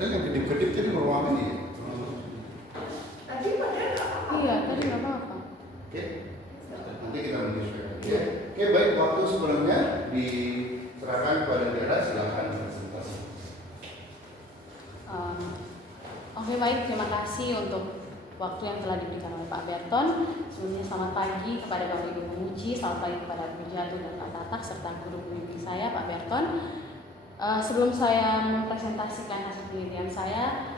Ada yang kedip-kedip jadi meruangan ya? Tadi padahal nggak apa-apa. Iya, tadi nggak apa-apa. Oke, nanti kita menyesuaikan. Oke, baik, waktu sebelumnya diserahkan kepada Dera, silakan presentasi. Oke, baik, terima kasih untuk waktu yang telah diberikan oleh Pak Berton. Sebelumnya selamat pagi kepada Bapak Ibu penguji, selamat pagi kepada Guru Jatuh dan Pak Tatak serta guru pembimbing saya Pak Berton. Sebelum saya mempresentasikan hasil penelitian saya,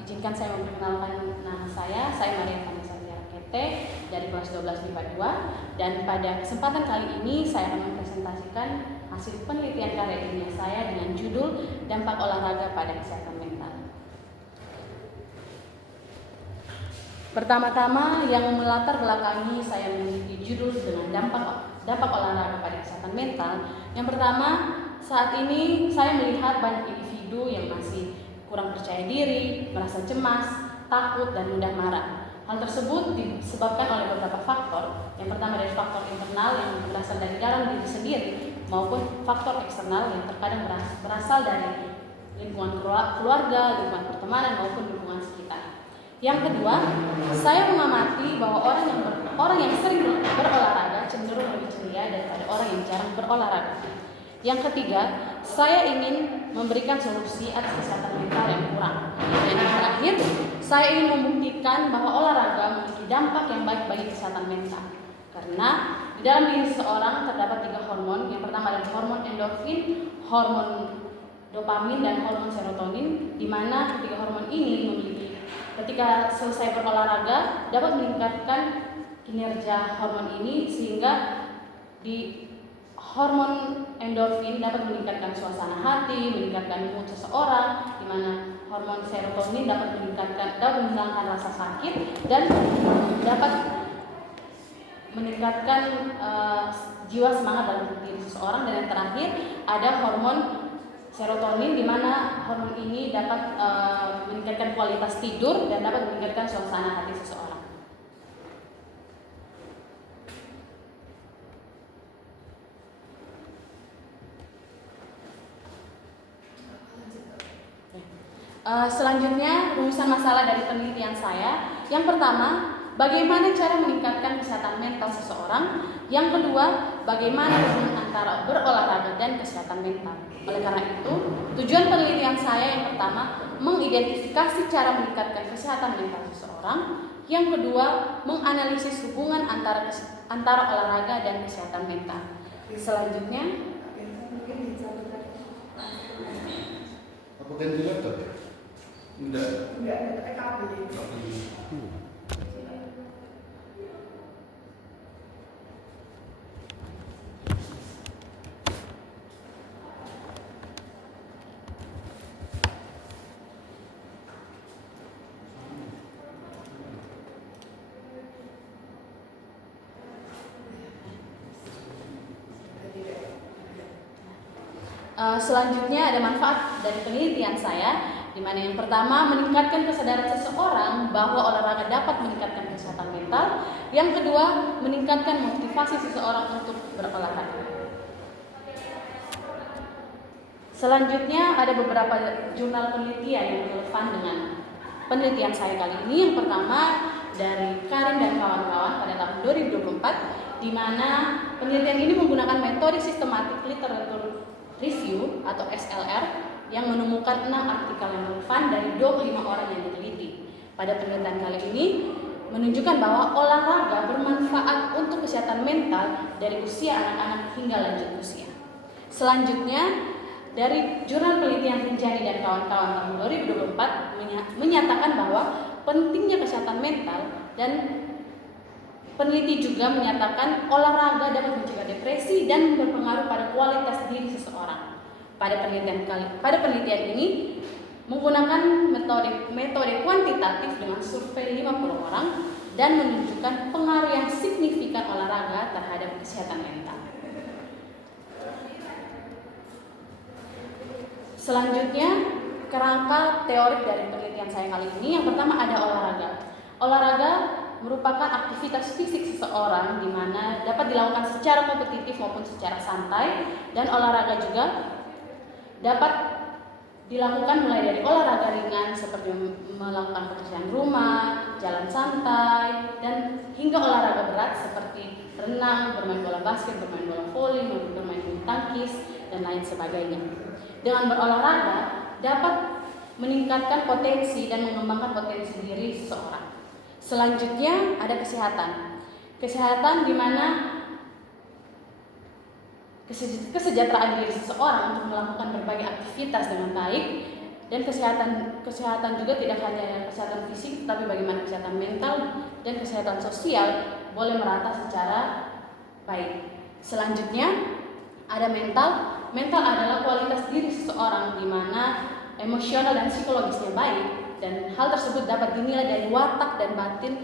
izinkan saya memperkenalkan nama saya Maria Vanessa Kete dari kelas 12 MIPA 2, dan pada kesempatan kali ini saya akan mempresentasikan hasil penelitian karya ilmiah saya dengan judul Dampak Olahraga pada Kesehatan Mental. Pertama-tama yang melatar belakangi saya memiliki judul dengan dampak olahraga pada kesehatan mental. Yang pertama, saat ini saya melihat banyak individu yang masih kurang percaya diri, merasa cemas, takut, dan mudah marah. Hal tersebut disebabkan oleh beberapa faktor. Yang pertama dari faktor internal yang berasal dari dalam diri sendiri maupun faktor eksternal yang terkadang berasal dari lingkungan keluarga, lingkungan pertemanan maupun lingkungan sekitar. Yang kedua, saya mengamati bahwa orang yang sering berolahraga cenderung lebih ceria daripada orang yang jarang berolahraga. Yang ketiga, saya ingin memberikan solusi atas kesehatan mental yang kurang. Dan yang terakhir, saya ingin membuktikan bahwa olahraga memiliki dampak yang baik bagi kesehatan mental. Karena di dalam diri seseorang terdapat 3 hormon. Yang pertama adalah hormon endorfin, hormon dopamin, dan hormon serotonin, di mana ketiga hormon ini ketika selesai berolahraga dapat meningkatkan kinerja hormon ini, sehingga di hormon endorfin dapat meningkatkan suasana hati, meningkatkan mood seseorang, di mana hormon serotonin dapat menghilangkan rasa sakit dan dapat meningkatkan jiwa semangat dalam diri seseorang. Dan yang terakhir ada hormon serotonin, di mana hormon ini dapat meningkatkan kualitas tidur dan dapat meningkatkan suasana hati seseorang. Selanjutnya rumusan masalah dari penelitian saya. Yang pertama, bagaimana cara meningkatkan kesehatan mental seseorang. Yang kedua, bagaimana hubungan antara berolahraga dan kesehatan mental. Oleh karena itu, tujuan penelitian saya yang pertama, mengidentifikasi cara meningkatkan kesehatan mental seseorang. Yang kedua, menganalisis hubungan antara olahraga dan kesehatan mental. Selanjutnya, Apa ganti laptop ya? Enggak ada kabel. Selanjutnya ada manfaat dari penelitian saya, di mana yang pertama meningkatkan kesadaran seseorang bahwa olahraga dapat meningkatkan kesehatan mental. Yang kedua, meningkatkan motivasi seseorang untuk berolahraga. Selanjutnya ada beberapa jurnal penelitian yang relevan dengan penelitian saya kali ini. Yang pertama dari Karin dan kawan-kawan pada tahun 2024, di mana penelitian ini menggunakan metode sistematik literatur review atau SLR yang menemukan 6 artikel yang relevan dari 25 orang yang diteliti. Pada penelitian kali ini menunjukkan bahwa olahraga bermanfaat untuk kesehatan mental dari usia anak-anak hingga lanjut usia. Selanjutnya dari jurnal penelitian Rinjani dan kawan-kawan tahun 2024 menyatakan bahwa pentingnya kesehatan mental, dan peneliti juga menyatakan olahraga dapat mencegah depresi dan berpengaruh pada kualitas diri seseorang. Pada penelitian ini menggunakan metode kuantitatif dengan survei 50 orang dan menunjukkan pengaruh yang signifikan olahraga terhadap kesehatan mental. Selanjutnya, kerangka teorik dari penelitian saya kali ini. Yang pertama ada olahraga. Olahraga merupakan aktivitas fisik seseorang di mana dapat dilakukan secara kompetitif maupun secara santai, dan olahraga juga dapat dilakukan mulai dari olahraga ringan seperti melakukan pekerjaan rumah, jalan santai, dan hingga olahraga berat seperti renang, bermain bola basket, bermain bola voli, bermain bulu tangkis, dan lain sebagainya. Dengan berolahraga dapat meningkatkan potensi dan mengembangkan potensi diri seseorang. Selanjutnya ada kesehatan. Kesehatan di mana kesejahteraan diri seseorang untuk melakukan berbagai aktivitas dengan baik, dan kesehatan juga tidak hanya kesehatan fisik tapi bagaimana kesehatan mental dan kesehatan sosial boleh merata secara baik. Selanjutnya ada mental. Mental adalah kualitas diri seseorang di mana emosional dan psikologisnya baik, dan hal tersebut dapat dinilai dari watak dan batin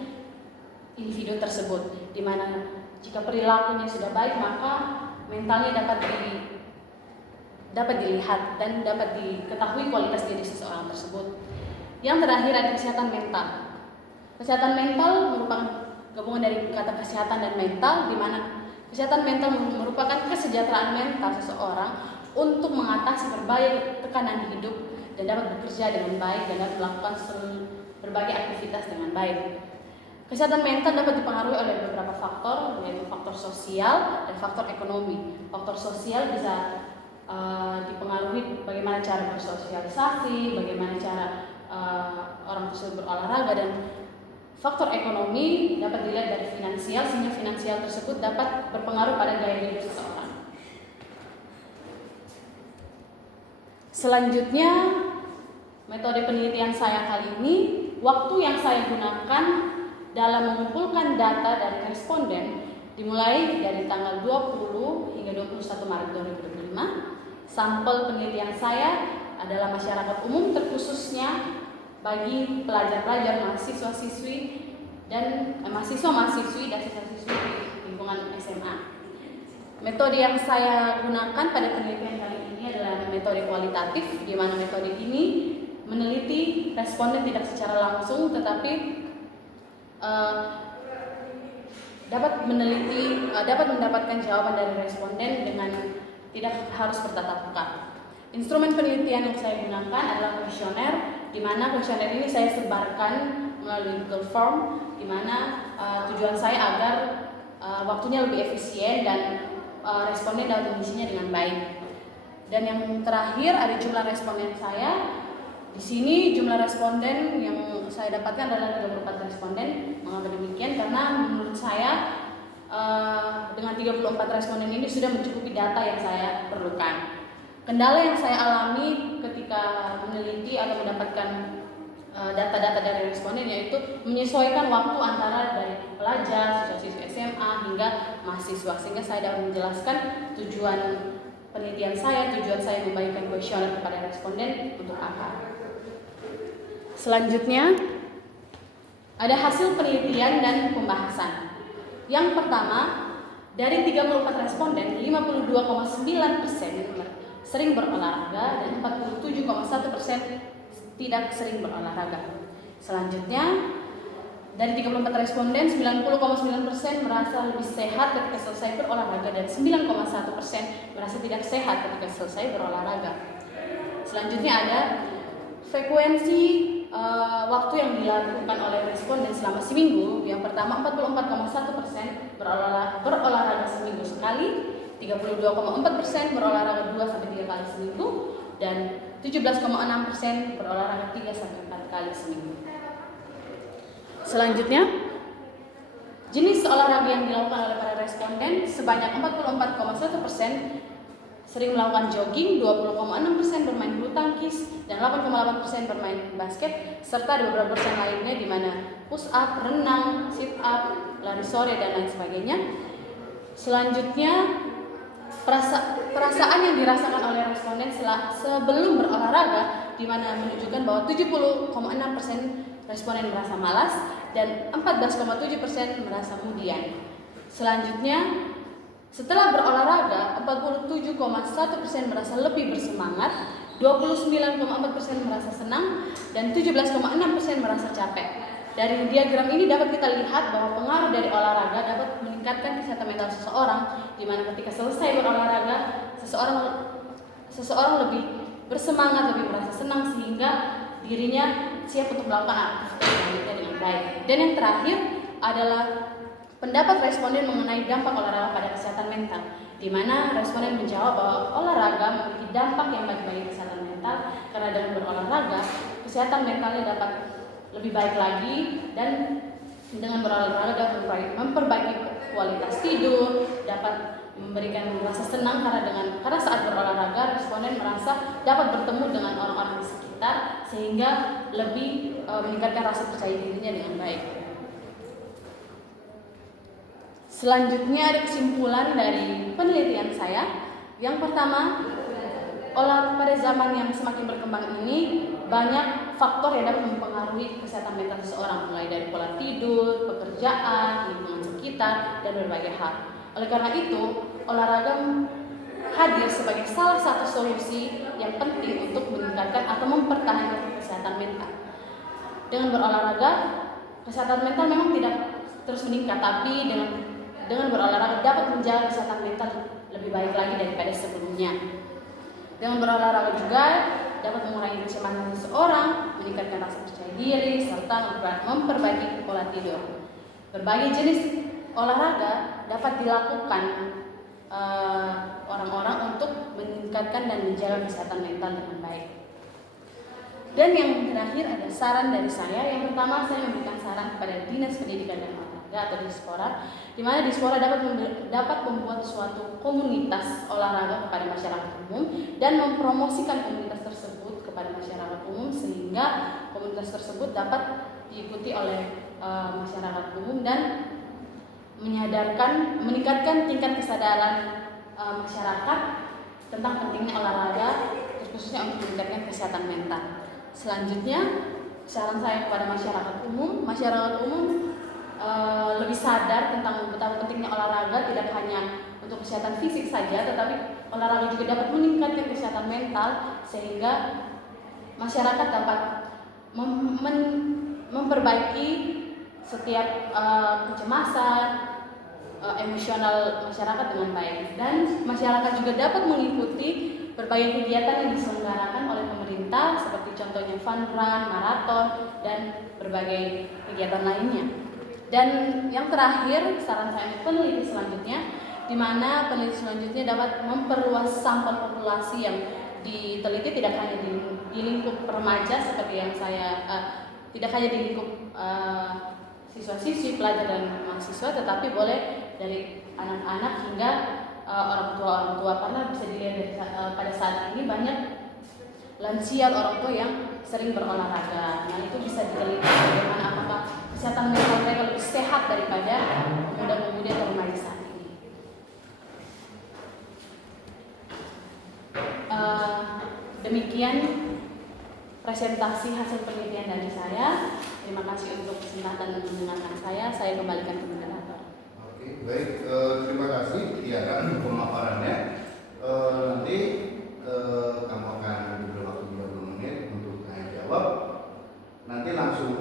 individu tersebut, di mana jika perilakunya sudah baik maka mentalnya dapat dilihat dan dapat diketahui kualitas diri seseorang tersebut. Yang terakhir ada kesehatan mental. Kesehatan mental merupakan gabungan dari kata kesehatan dan mental, di mana kesehatan mental merupakan kesejahteraan mental seseorang untuk mengatasi berbagai tekanan hidup dan dapat bekerja dengan baik dan dapat melakukan berbagai aktivitas dengan baik. Kesehatan mental dapat dipengaruhi oleh beberapa faktor, yaitu faktor sosial dan faktor ekonomi. Faktor sosial bisa dipengaruhi bagaimana cara bersosialisasi, bagaimana cara orang tersebut berolahraga, dan faktor ekonomi dapat dilihat dari finansial, sehingga finansial tersebut dapat berpengaruh pada gaya hidup seseorang. Selanjutnya, metode penelitian saya kali ini, waktu yang saya gunakan dalam mengumpulkan data dari responden dimulai dari tanggal 20 hingga 21 Maret 2025. Sampel penelitian saya adalah masyarakat umum, terkhususnya bagi pelajar-pelajar, mahasiswa-siswi dan mahasiswa-mahasiswi dan siswa-siswi di lingkungan SMA. Metode yang saya gunakan pada penelitian kali ini adalah metode kualitatif, di mana metode ini meneliti responden tidak secara langsung tetapi dapat mendapatkan jawaban dari responden dengan tidak harus bertatap muka. Instrumen penelitian yang saya gunakan adalah kuesioner, di mana kuesioner ini saya sebarkan melalui Google Form, di mana tujuan saya agar waktunya lebih efisien dan responden dapat mengisinya dengan baik. Dan yang terakhir ada jumlah responden saya. Di sini jumlah responden yang saya dapatkan adalah 34 responden. Mengapa demikian? Karena menurut saya dengan 34 responden ini sudah mencukupi data yang saya perlukan. Kendala yang saya alami ketika meneliti atau mendapatkan data-data dari responden yaitu menyesuaikan waktu antara dari pelajar, siswa-siswi SMA hingga mahasiswa, sehingga saya dapat menjelaskan tujuan penelitian saya membagikan kuesioner kepada responden untuk apa. Selanjutnya ada hasil penelitian dan pembahasan. Yang pertama, dari 34 responden, 52,9% sering berolahraga dan 47,1% tidak sering berolahraga. Selanjutnya, dari 34 responden, 90,9% merasa lebih sehat ketika selesai berolahraga dan 9,1% merasa tidak sehat ketika selesai berolahraga. Selanjutnya ada frekuensi waktu yang dilakukan oleh responden selama seminggu. Yang pertama, 44,1% berolahraga seminggu sekali, 32,4% berolahraga 2-3 kali seminggu, dan 17,6% berolahraga 3-4 kali seminggu. Selanjutnya, jenis olahraga yang dilakukan oleh para responden sebanyak 44,1% sering melakukan jogging, 20,6% bermain bulu tangkis, dan 8,8% bermain basket, serta ada beberapa persen lainnya di mana push up, renang, sit up, lari sore, dan lain sebagainya. Selanjutnya, perasaan yang dirasakan oleh responden sebelum berolahraga, di mana menunjukkan bahwa 70,6% responden merasa malas dan 14,7% merasa kemudian. Selanjutnya, setelah berolahraga, 47,1% merasa lebih bersemangat, 29,4% merasa senang, dan 17,6% merasa capek. Dari diagram ini dapat kita lihat bahwa pengaruh dari olahraga dapat meningkatkan kesehatan mental seseorang, di mana ketika selesai berolahraga, seseorang lebih bersemangat, lebih merasa senang sehingga dirinya siap untuk melakukan aktivitas selanjutnya dengan baik. Dan yang terakhir adalah pendapat responden mengenai dampak olahraga pada kesehatan mental, di mana responden menjawab bahwa olahraga memiliki dampak yang baik bagi kesehatan mental karena dengan berolahraga kesehatan mentalnya dapat lebih baik lagi, dan dengan berolahraga dapat memperbaiki kualitas tidur, dapat memberikan rasa senang karena saat berolahraga responden merasa dapat bertemu dengan orang-orang di sekitar sehingga lebih meningkatkan rasa percaya dirinya dengan baik. Selanjutnya ada kesimpulan dari penelitian saya. Yang pertama, pada zaman yang semakin berkembang ini banyak faktor yang dapat mempengaruhi kesehatan mental seseorang, mulai dari pola tidur, pekerjaan, lingkungan sekitar, dan berbagai hal. Oleh karena itu, olahraga hadir sebagai salah satu solusi yang penting untuk meningkatkan atau mempertahankan kesehatan mental. Dengan berolahraga, kesehatan mental memang tidak terus meningkat, tapi dengan berolahraga dapat menjaga kesehatan mental lebih baik lagi daripada sebelumnya. Dengan berolahraga juga dapat mengurangi kecemasan seseorang, meningkatkan rasa percaya diri, serta memperbaiki pola tidur. Berbagai jenis olahraga dapat dilakukan orang-orang untuk meningkatkan dan menjaga kesehatan mental dengan baik. Dan yang terakhir ada saran dari saya. Yang pertama, saya memberikan saran kepada Dinas Pendidikan dan Olahraga atau Dispora, di mana Dispora dapat membuat suatu komunitas olahraga kepada masyarakat umum dan mempromosikan komunitas tersebut kepada masyarakat umum sehingga komunitas tersebut dapat diikuti oleh masyarakat umum dan meningkatkan tingkat kesadaran masyarakat tentang pentingnya olahraga, khususnya untuk meningkatkan kesehatan mental. Selanjutnya, saran saya kepada masyarakat umum lebih sadar tentang betapa pentingnya olahraga, tidak hanya untuk kesehatan fisik saja, tetapi olahraga juga dapat meningkatkan kesehatan mental sehingga masyarakat dapat memperbaiki setiap kecemasan emosional masyarakat dengan baik, dan masyarakat juga dapat mengikuti berbagai kegiatan yang diselenggarakan oleh pemerintah seperti contohnya fun run, maraton, dan berbagai kegiatan lainnya. Dan yang terakhir, saran saya untuk peneliti selanjutnya, di mana peneliti selanjutnya dapat memperluas sampel populasi yang diteliti tidak hanya di lingkup remaja seperti yang saya tidak hanya di lingkup siswa-siswi, pelajar dan mahasiswa, tetapi boleh dari anak-anak hingga orang tua, karena bisa dilihat pada saat ini banyak lansia orang tua yang sering berolahraga. Nah, itu bisa diteliti bagaimana apakah kesehatan mental mereka lebih sehat daripada pemuda-pemudi atau remaja saat ini. Demikian presentasi hasil penelitian dari saya. Terima kasih untuk kesempatan mendengarkan saya. Saya kembalikan ke moderator. Oke, baik. Terima kasih Tiara untuk pemaparannya. Nanti kamu akan diberi waktu 30 menit untuk tanya jawab. Nanti langsung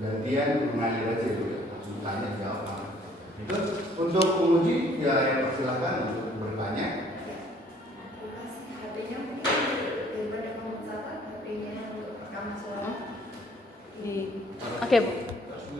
gantian mengalir aja dulu, langsung tanya jawab. Itu untuk penguji ya persilakan untuk bertanya. Terima kasih. HP-nya mungkin daripada kamu catat, HP-nya untuk rekaman suara. Oke, Bu.